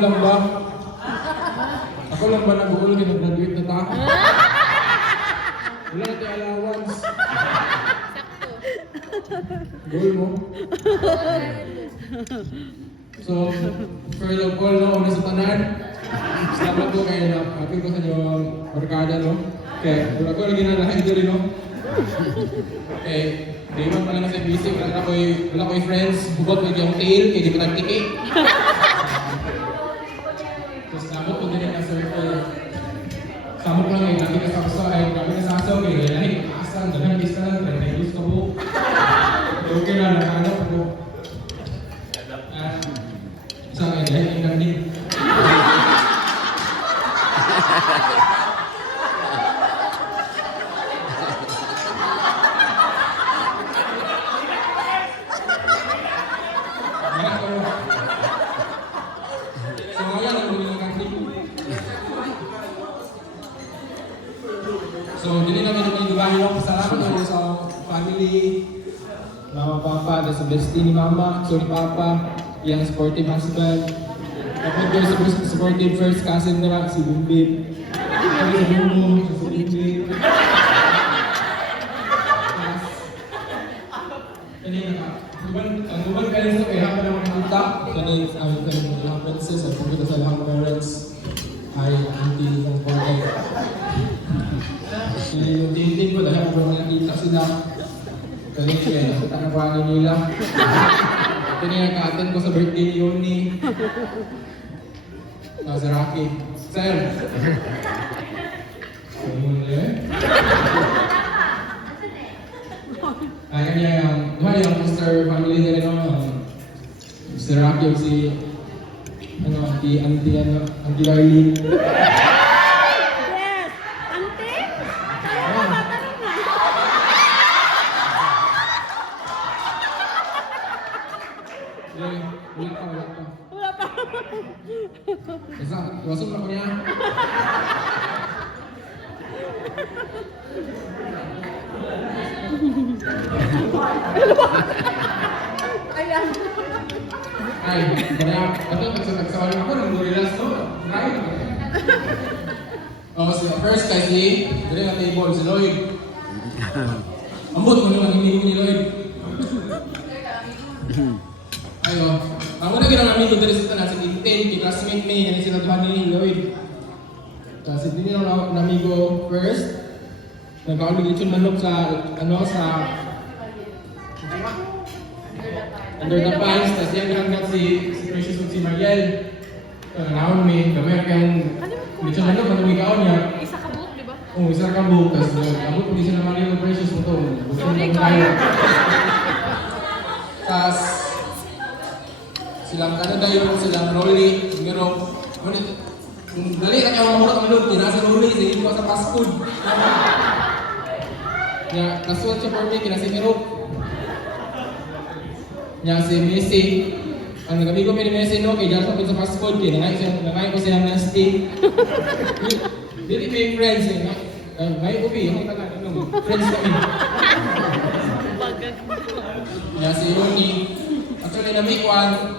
lang ba? Ako lang ba nag-uul ka nag-graduate na ta? Wala na tayo allowance. Goal mo? So, for the all, no, una sa tanan, salamat po kayo na happy ko sa inyo barkada, no? Okay, wala ko lagi na lahat dito rin, no? Okay, di man pala na sa busy, wala ko'y friends, bukod ko yung tail, kaya di pa nagtiki. Tapos salamat po din na circle. Sama ko lang ngayon, lagi ka sa aso, ay lagi ka sa aso, kaya lahat kaasan, dalahan lista lang, kaya naibus ka po. Okay na, nakaano ko po. Sa akin, dahil yung ganding. So, ngayon, ang mga ganding. So, dili namin ang mga no? Salamat naman sa family, mama, papa, sa bestie ni mama, sorry papa, yung supportive husband. Kapag ko sa supportive first cousin nila, si Bumbib. Kami sa Bumbo, sa Bumbib. Ang uban ka rin sa kaya ka naman nakita. Kanina, ang mga princess, at pumunta sa lahang parents. Ay, auntie ng Portay. Yung tintin ko, dahil ako nakita sila. Kanina kaya, nakita na ba nila? Ito niya naka-attend ko sa birthday ni Yoni. Sa Rocky. Sir! Ay, kanya yung Mr. Family na rin Mr. Rocky yung si Auntie Darlene. Yes! Ante? Tayo ba ka rin na? Wala pa. Wala pa. Isa, iwasan mo na ko niya. Ayan. Ay, kaya, nagsasabi ako ng gorillas to. Right? Oh, so first kasi, dali na table si Lloyd. Ambot mo naman ang inigo ni Lloyd. Ayo, ako na ginang amigo dali sa tanan sa Tintin, classmate me, yan sila duhan ni Lloyd. Kasi hindi nila na amigo first. Nagkaulig ito manok sa, sa Under the Pines, tapos yan hanggang si Precious at si Mariel. Nanahon mi, gamay kang dito manok, manong ikaw niya. Isa ka book, di ba? Oo, isa kang book, tapos abot mo sila Mariel at Precious mo to. Sorry, kayo. Tapos, silang silang Rolly, siguro, kung dali na kayo mamulot ang manok, nasa Rolly, sige ko sa fast food. Nya, nasuot siya for me, kinasi Mirok. Nya, si Messi. Ang nag-amigo ko ni Messi, no, kaya dyan sa fast food, kaya nangay ko siya ng nasty. Dili may friends, eh. May ubi, yung friends kami. Nya, si Ronnie. Actually, na-make one,